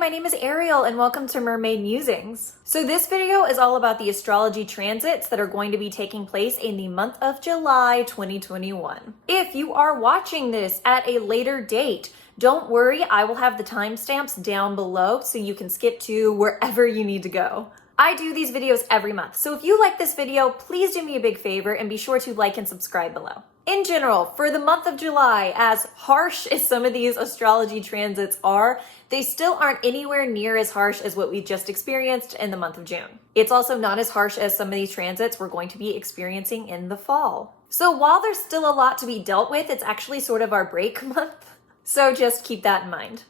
my name is Ariel and welcome to Mermaid Musings. So this video is all about the astrology transits that are going to be taking place in the month of July 2021. If you are watching this at a later date, don't worry, I will have the timestamps down below so you can skip to wherever you need to go. I do these videos every month, so if you like this video, please do me a big favor and be sure to like and subscribe below. In general, for the month of July, as harsh as some of these astrology transits are, they still aren't anywhere near as harsh as what we just experienced in the month of June. It's also not as harsh as some of these transits we're going to be experiencing in the fall. So while there's still a lot to be dealt with, it's actually sort of our break month. So just keep that in mind.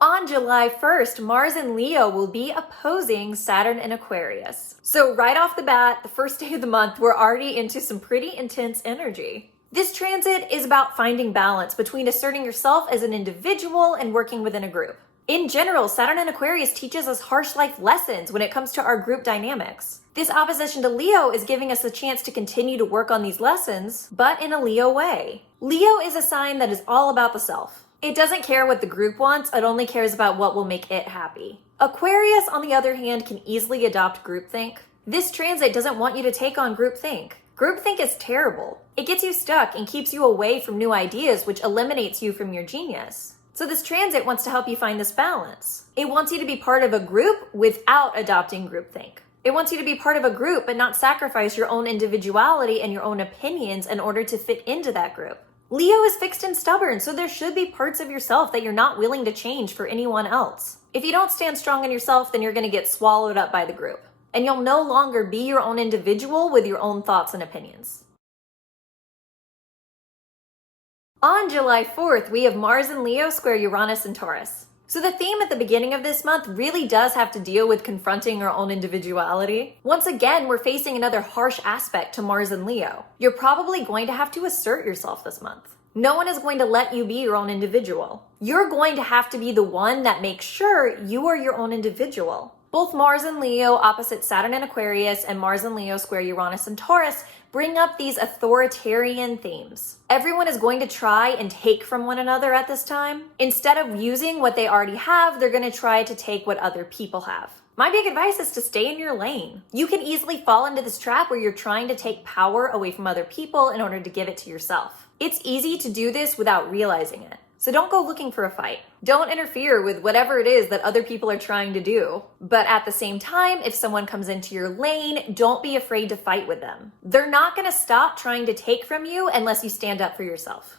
On July 1st, Mars and Leo will be opposing Saturn and Aquarius. So right off the bat, the first day of the month, we're already into some pretty intense energy. This transit is about finding balance between asserting yourself as an individual and working within a group. In general, Saturn and Aquarius teaches us harsh life lessons when it comes to our group dynamics. This opposition to Leo is giving us a chance to continue to work on these lessons, but in a Leo way. Leo is a sign that is all about the self. It doesn't care what the group wants, it only cares about what will make it happy. Aquarius, on the other hand, can easily adopt groupthink. This transit doesn't want you to take on groupthink. Groupthink is terrible. It gets you stuck and keeps you away from new ideas, which eliminates you from your genius. So this transit wants to help you find this balance. It wants you to be part of a group without adopting groupthink. It wants you to be part of a group but not sacrifice your own individuality and your own opinions in order to fit into that group. Leo is fixed and stubborn, so there should be parts of yourself that you're not willing to change for anyone else. If you don't stand strong in yourself, then you're going to get swallowed up by the group. And you'll no longer be your own individual with your own thoughts and opinions. On July 4th, we have Mars and Leo square Uranus and Taurus. So the theme at the beginning of this month really does have to deal with confronting our own individuality. Once again, we're facing another harsh aspect to Mars and Leo. You're probably going to have to assert yourself this month. No one is going to let you be your own individual. You're going to have to be the one that makes sure you are your own individual. Both Mars and Leo opposite Saturn and Aquarius and Mars and Leo square Uranus and Taurus bring up these authoritarian themes. Everyone is going to try and take from one another at this time. Instead of using what they already have, they're going to try to take what other people have. My big advice is to stay in your lane. You can easily fall into this trap where you're trying to take power away from other people in order to give it to yourself. It's easy to do this without realizing it. So don't go looking for a fight. Don't interfere with whatever it is that other people are trying to do. But at the same time, if someone comes into your lane, don't be afraid to fight with them. They're not going to stop trying to take from you unless you stand up for yourself.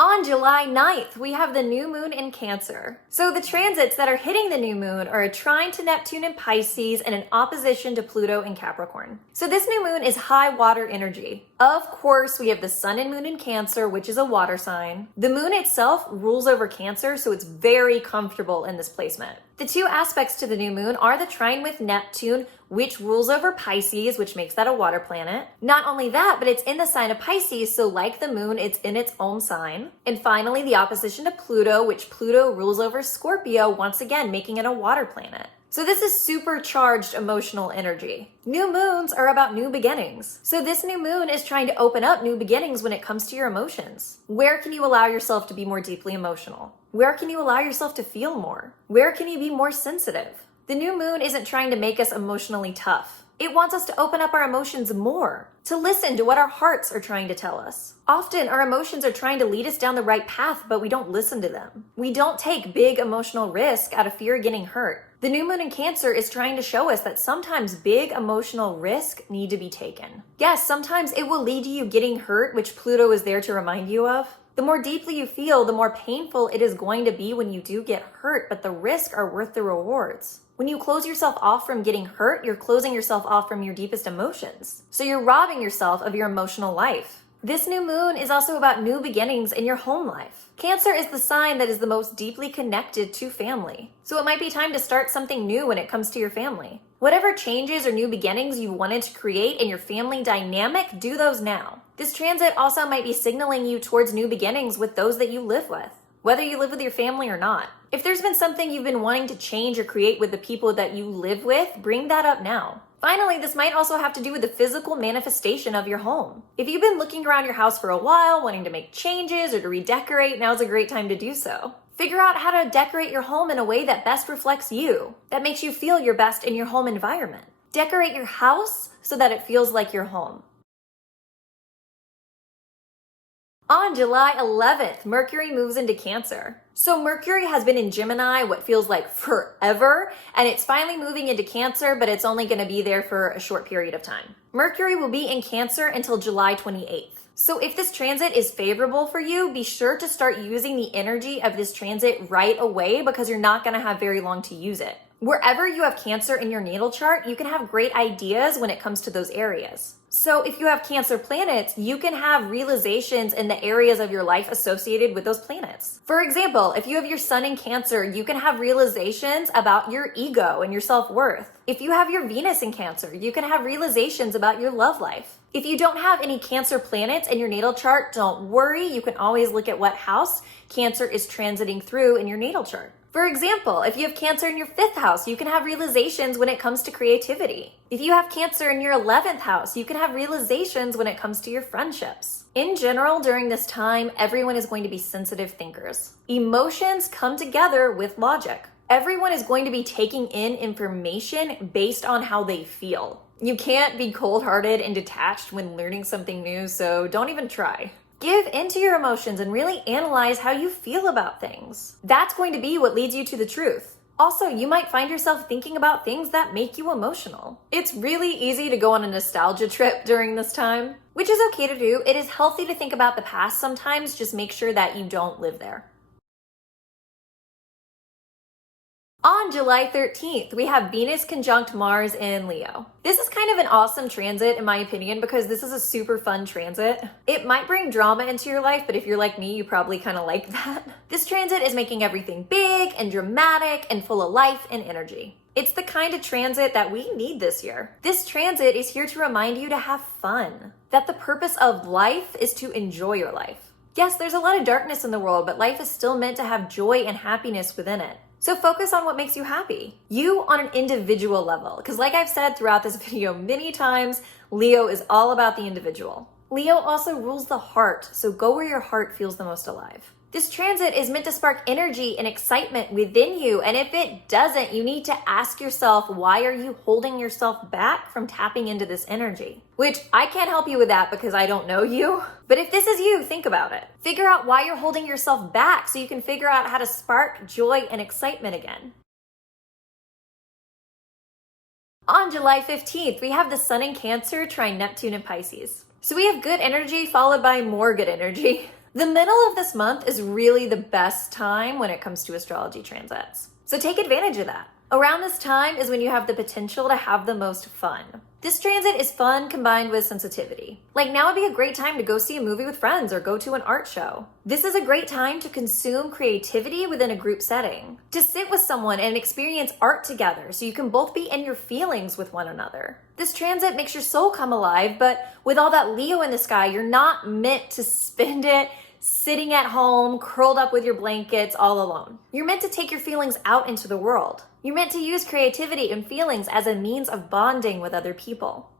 On July 9th, we have the new moon in Cancer. So the transits that are hitting the new moon are a trine to Neptune in Pisces and an opposition to Pluto in Capricorn. So this new moon is high water energy. Of course, we have the sun and moon in Cancer, which is a water sign. The moon itself rules over Cancer, so it's very comfortable in this placement. The two aspects to the new moon are the trine with Neptune, which rules over Pisces, which makes that a water planet. Not only that, but it's in the sign of Pisces, so like the moon, it's in its own sign. And finally, the opposition to Pluto, which Pluto rules over Scorpio, once again making it a water planet. So this is supercharged emotional energy. New moons are about new beginnings. So this new moon is trying to open up new beginnings when it comes to your emotions. Where can you allow yourself to be more deeply emotional? Where can you allow yourself to feel more? Where can you be more sensitive? The new moon isn't trying to make us emotionally tough. It wants us to open up our emotions more, to listen to what our hearts are trying to tell us. Often our emotions are trying to lead us down the right path, but we don't listen to them. We don't take big emotional risk out of fear of getting hurt. The new moon in Cancer is trying to show us that sometimes big emotional risk need to be taken. Yes, sometimes it will lead to you getting hurt, which Pluto is there to remind you of. The more deeply you feel, the more painful it is going to be when you do get hurt, but the risks are worth the rewards. When you close yourself off from getting hurt, you're closing yourself off from your deepest emotions. So you're robbing yourself of your emotional life. This new moon is also about new beginnings in your home life. Cancer is the sign that is the most deeply connected to family. So it might be time to start something new when it comes to your family. Whatever changes or new beginnings you wanted to create in your family dynamic, do those now. This transit also might be signaling you towards new beginnings with those that you live with, whether you live with your family or not. If there's been something you've been wanting to change or create with the people that you live with, bring that up now. Finally, this might also have to do with the physical manifestation of your home. If you've been looking around your house for a while, wanting to make changes or to redecorate, now's a great time to do so. Figure out how to decorate your home in a way that best reflects you, that makes you feel your best in your home environment. Decorate your house so that it feels like your home. On July 11th, Mercury moves into Cancer. So Mercury has been in Gemini what feels like forever, and it's finally moving into Cancer, but it's only going to be there for a short period of time. Mercury will be in Cancer until July 28th. So if this transit is favorable for you, be sure to start using the energy of this transit right away because you're not going to have very long to use it. Wherever you have Cancer in your natal chart, you can have great ideas when it comes to those areas. So if you have Cancer planets, you can have realizations in the areas of your life associated with those planets. For example, if you have your sun in Cancer, you can have realizations about your ego and your self-worth. If you have your Venus in Cancer, you can have realizations about your love life. If you don't have any Cancer planets in your natal chart, don't worry. You can always look at what house Cancer is transiting through in your natal chart. For example, if you have Cancer in your 5th house, you can have realizations when it comes to creativity. If you have Cancer in your 11th house, you can have realizations when it comes to your friendships. In general, during this time, everyone is going to be sensitive thinkers. Emotions come together with logic. Everyone is going to be taking in information based on how they feel. You can't be cold-hearted and detached when learning something new, so don't even try. Give into your emotions and really analyze how you feel about things. That's going to be what leads you to the truth. Also, you might find yourself thinking about things that make you emotional. It's really easy to go on a nostalgia trip during this time, which is okay to do. It is healthy to think about the past sometimes, just make sure that you don't live there. On July 13th, we have Venus conjunct Mars in Leo. This is kind of an awesome transit in my opinion because this is a super fun transit. It might bring drama into your life, but if you're like me, you probably kind of like that. This transit is making everything big and dramatic and full of life and energy. It's the kind of transit that we need this year. This transit is here to remind you to have fun, that the purpose of life is to enjoy your life. Yes, there's a lot of darkness in the world, but life is still meant to have joy and happiness within it. So focus on what makes you happy. You on an individual level, because like I've said throughout this video many times, Leo is all about the individual. Leo also rules the heart, so go where your heart feels the most alive. This transit is meant to spark energy and excitement within you, and if it doesn't, you need to ask yourself, why are you holding yourself back from tapping into this energy? Which I can't help you with that because I don't know you, but if this is you, think about it. Figure out why you're holding yourself back so you can figure out how to spark joy and excitement again. On July 15th, we have the Sun in Cancer, Trine Neptune in Pisces. So we have good energy followed by more good energy. The middle of this month is really the best time when it comes to astrology transits. So take advantage of that. Around this time is when you have the potential to have the most fun. This transit is fun combined with sensitivity. Like now would be a great time to go see a movie with friends or go to an art show. This is a great time to consume creativity within a group setting. To sit with someone and experience art together so you can both be in your feelings with one another. This transit makes your soul come alive, but with all that Leo in the sky, you're not meant to spend it sitting at home, curled up with your blankets, all alone. You're meant to take your feelings out into the world. You're meant to use creativity and feelings as a means of bonding with other people.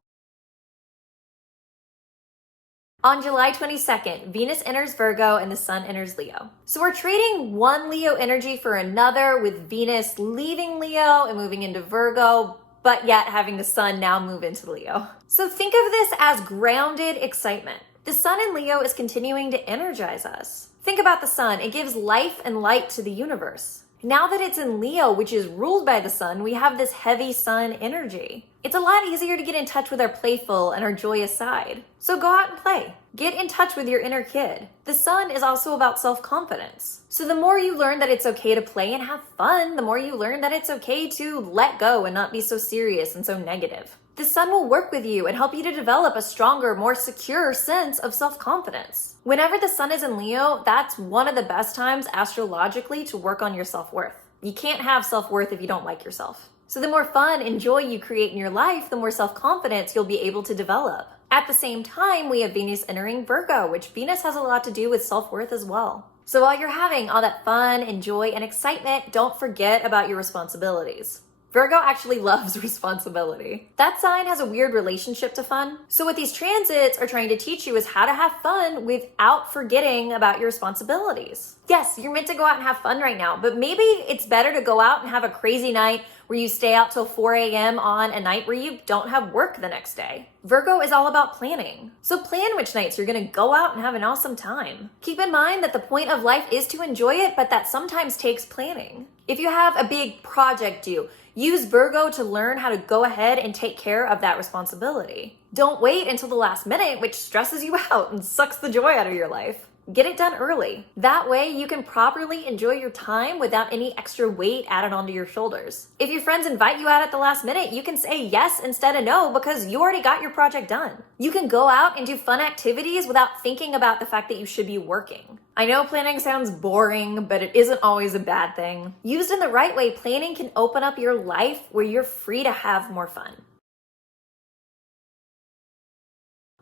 On July 22nd, Venus enters Virgo and the Sun enters Leo. So we're trading one Leo energy for another, with Venus leaving Leo and moving into Virgo, but yet having the Sun now move into Leo. So think of this as grounded excitement. The Sun in Leo is continuing to energize us. Think about the Sun. It gives life and light to the universe. Now that it's in Leo, which is ruled by the Sun, we have this heavy Sun energy. It's a lot easier to get in touch with our playful and our joyous side. So go out and play. Get in touch with your inner kid. The Sun is also about self-confidence. So the more you learn that it's okay to play and have fun, the more you learn that it's okay to let go and not be so serious and so negative. The Sun will work with you and help you to develop a stronger, more secure sense of self-confidence. Whenever the Sun is in Leo, that's one of the best times astrologically to work on your self-worth. You can't have self-worth if you don't like yourself. So the more fun and joy you create in your life, the more self-confidence you'll be able to develop. At the same time, we have Venus entering Virgo, which Venus has a lot to do with self-worth as well. So while you're having all that fun and joy and excitement, don't forget about your responsibilities. Virgo actually loves responsibility. That sign has a weird relationship to fun. So what these transits are trying to teach you is how to have fun without forgetting about your responsibilities. Yes, you're meant to go out and have fun right now, but maybe it's better to go out and have a crazy night where you stay out till 4 a.m. on a night where you don't have work the next day. Virgo is all about planning. So plan which nights you're gonna go out and have an awesome time. Keep in mind that the point of life is to enjoy it, but that sometimes takes planning. If you have a big project due, use Virgo to learn how to go ahead and take care of that responsibility. Don't wait until the last minute, which stresses you out and sucks the joy out of your life. Get it done early. That way you can properly enjoy your time without any extra weight added onto your shoulders. If your friends invite you out at the last minute, you can say yes instead of no because you already got your project done. You can go out and do fun activities without thinking about the fact that you should be working. I know planning sounds boring, but it isn't always a bad thing. Used in the right way, planning can open up your life where you're free to have more fun.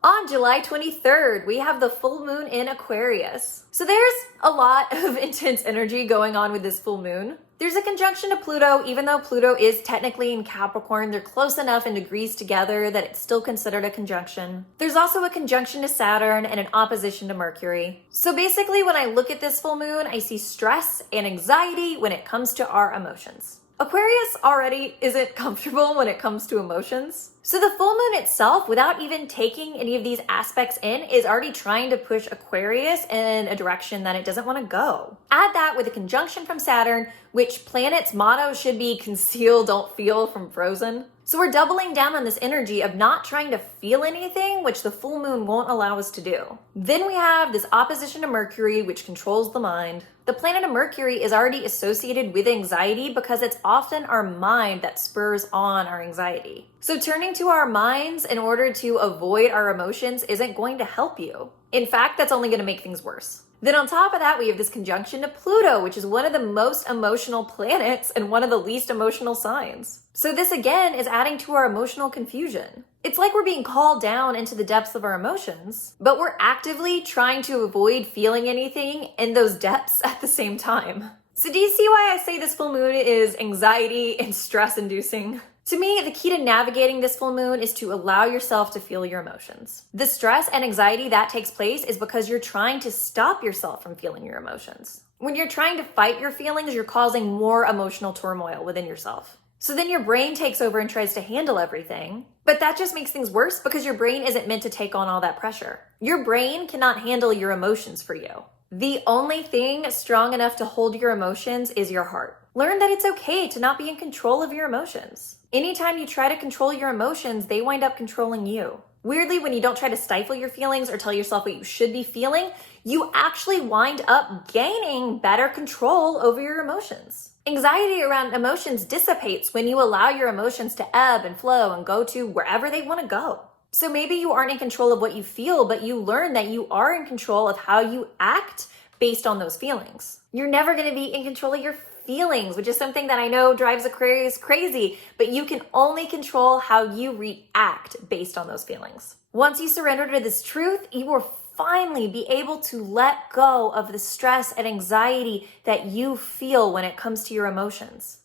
On July 23rd, we have the full moon in Aquarius. So there's a lot of intense energy going on with this full moon. There's a conjunction to Pluto, even though Pluto is technically in Capricorn, they're close enough in degrees together that it's still considered a conjunction. There's also a conjunction to Saturn and an opposition to Mercury. So basically, when I look at this full moon, I see stress and anxiety when it comes to our emotions. Aquarius already isn't comfortable when it comes to emotions. So the full moon itself, without even taking any of these aspects in, is already trying to push Aquarius in a direction that it doesn't want to go. Add that with a conjunction from Saturn, which planet's motto should be conceal, don't feel from Frozen. So we're doubling down on this energy of not trying to feel anything, which the full moon won't allow us to do. Then we have this opposition to Mercury, which controls the mind. The planet of Mercury is already associated with anxiety because it's often our mind that spurs on our anxiety. So turning to our minds in order to avoid our emotions isn't going to help you. In fact, that's only going to make things worse. Then on top of that, we have this conjunction to Pluto, which is one of the most emotional planets and one of the least emotional signs. So this again is adding to our emotional confusion. It's like we're being called down into the depths of our emotions, but we're actively trying to avoid feeling anything in those depths at the same time. So do you see why I say this full moon is anxiety and stress inducing? To me, the key to navigating this full moon is to allow yourself to feel your emotions. The stress and anxiety that takes place is because you're trying to stop yourself from feeling your emotions. When you're trying to fight your feelings, you're causing more emotional turmoil within yourself. So then your brain takes over and tries to handle everything, but that just makes things worse because your brain isn't meant to take on all that pressure. Your brain cannot handle your emotions for you. The only thing strong enough to hold your emotions is your heart. Learn that it's okay to not be in control of your emotions. Anytime you try to control your emotions, they wind up controlling you. Weirdly, when you don't try to stifle your feelings or tell yourself what you should be feeling, you actually wind up gaining better control over your emotions. Anxiety around emotions dissipates when you allow your emotions to ebb and flow and go to wherever they want to go. So maybe you aren't in control of what you feel, but you learn that you are in control of how you act based on those feelings. You're never going to be in control of your feelings, which is something that I know drives Aquarius crazy, but you can only control how you react based on those feelings. Once you surrender to this truth, you will finally be able to let go of the stress and anxiety that you feel when it comes to your emotions.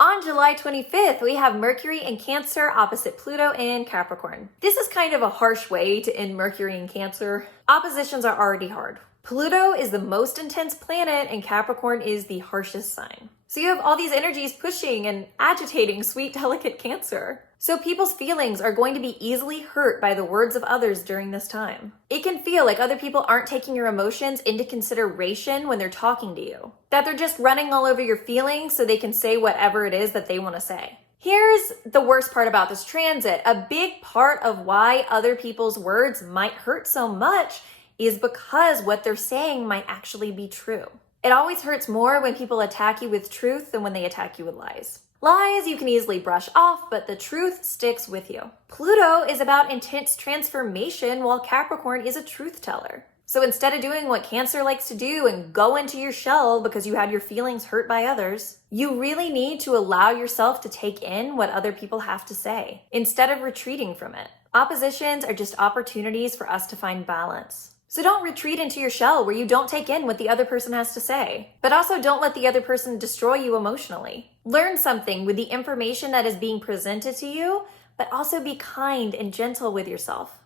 On July 25th, we have Mercury in Cancer opposite Pluto in Capricorn. This is kind of a harsh way to end Mercury in Cancer. Oppositions are already hard. Pluto is the most intense planet and Capricorn is the harshest sign. So you have all these energies pushing and agitating sweet, delicate Cancer. So people's feelings are going to be easily hurt by the words of others during this time. It can feel like other people aren't taking your emotions into consideration when they're talking to you. That they're just running all over your feelings so they can say whatever it is that they want to say. Here's the worst part about this transit. A big part of why other people's words might hurt so much is because what they're saying might actually be true. It always hurts more when people attack you with truth than when they attack you with lies. Lies you can easily brush off, but the truth sticks with you. Pluto is about intense transformation while Capricorn is a truth teller. So instead of doing what Cancer likes to do and go into your shell because you had your feelings hurt by others, you really need to allow yourself to take in what other people have to say instead of retreating from it. Oppositions are just opportunities for us to find balance. So don't retreat into your shell where you don't take in what the other person has to say. But also don't let the other person destroy you emotionally. Learn something with the information that is being presented to you, but also be kind and gentle with yourself.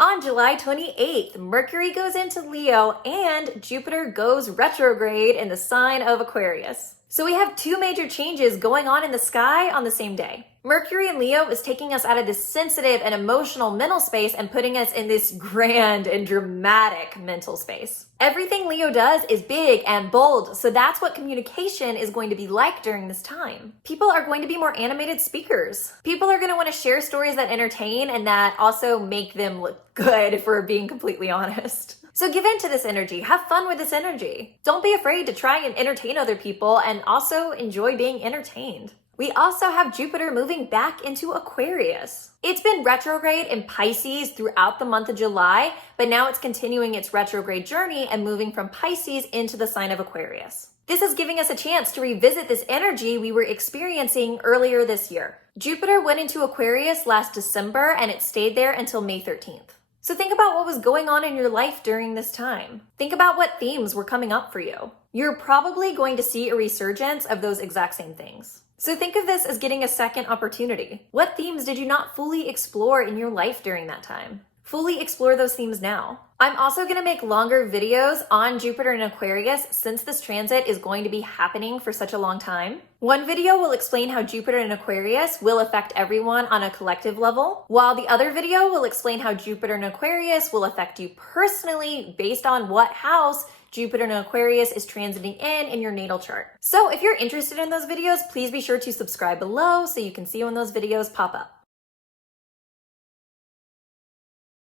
On July 28th, Mercury goes into Leo and Jupiter goes retrograde in the sign of Aquarius. So we have two major changes going on in the sky on the same day. Mercury in Leo is taking us out of this sensitive and emotional mental space and putting us in this grand and dramatic mental space. Everything Leo does is big and bold, so that's what communication is going to be like during this time. People are going to be more animated speakers. People are going to want to share stories that entertain and that also make them look good, if we're being completely honest. So give in to this energy. Have fun with this energy. Don't be afraid to try and entertain other people and also enjoy being entertained. We also have Jupiter moving back into Aquarius. It's been retrograde in Pisces throughout the month of July, but now it's continuing its retrograde journey and moving from Pisces into the sign of Aquarius. This is giving us a chance to revisit this energy we were experiencing earlier this year. Jupiter went into Aquarius last December and it stayed there until May 13th. So think about what was going on in your life during this time. Think about what themes were coming up for you. You're probably going to see a resurgence of those exact same things. So think of this as getting a second opportunity. What themes did you not fully explore in your life during that time? Fully explore those themes now. I'm also going to make longer videos on Jupiter and Aquarius since this transit is going to be happening for such a long time. One video will explain how Jupiter and Aquarius will affect everyone on a collective level, while the other video will explain how Jupiter and Aquarius will affect you personally based on what house Jupiter and Aquarius is transiting in your natal chart. So if you're interested in those videos, please be sure to subscribe below so you can see when those videos pop up.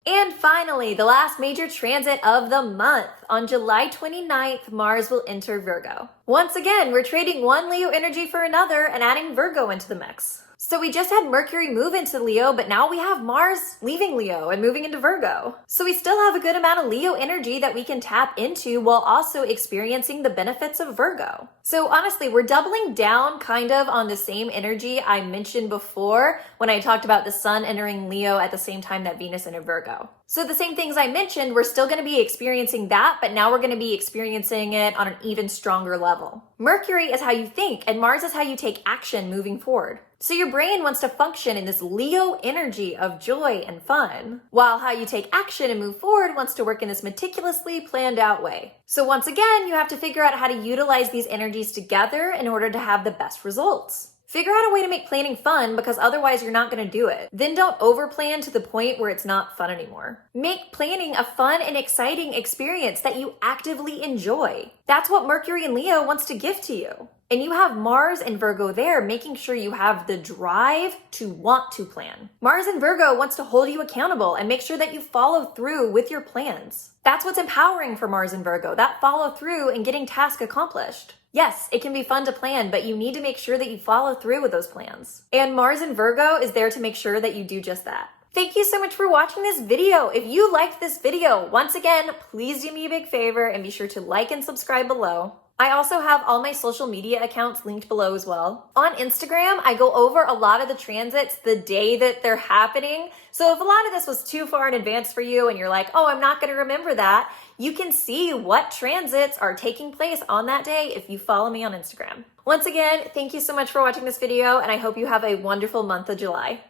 And finally, the last major transit of the month. On July 29th, Mars will enter Virgo. Once again, we're trading one Leo energy for another and adding Virgo into the mix. So we just had Mercury move into Leo, but now we have Mars leaving Leo and moving into Virgo. So we still have a good amount of Leo energy that we can tap into while also experiencing the benefits of Virgo. So honestly, we're doubling down kind of on the same energy I mentioned before when I talked about the Sun entering Leo at the same time that Venus entered Virgo. So the same things I mentioned, we're still going to be experiencing that, but now we're going to be experiencing it on an even stronger level. Mercury is how you think, and Mars is how you take action moving forward. So your brain wants to function in this Leo energy of joy and fun, while how you take action and move forward wants to work in this meticulously planned out way. So once again, you have to figure out how to utilize these energies together in order to have the best results. Figure out a way to make planning fun because otherwise you're not going to do it. Then don't overplan to the point where it's not fun anymore. Make planning a fun and exciting experience that you actively enjoy. That's what Mercury in Leo wants to give to you. And you have Mars and Virgo there, making sure you have the drive to want to plan. Mars and Virgo wants to hold you accountable and make sure that you follow through with your plans. That's what's empowering for Mars and Virgo, that follow through and getting tasks accomplished. Yes, it can be fun to plan, but you need to make sure that you follow through with those plans. And Mars and Virgo is there to make sure that you do just that. Thank you so much for watching this video. If you liked this video, once again, please do me a big favor and be sure to like and subscribe below. I also have all my social media accounts linked below as well. On Instagram, I go over a lot of the transits the day that they're happening. So if a lot of this was too far in advance for you and you're like, oh, I'm not going to remember that, you can see what transits are taking place on that day if you follow me on Instagram. Once again, thank you so much for watching this video and I hope you have a wonderful month of July.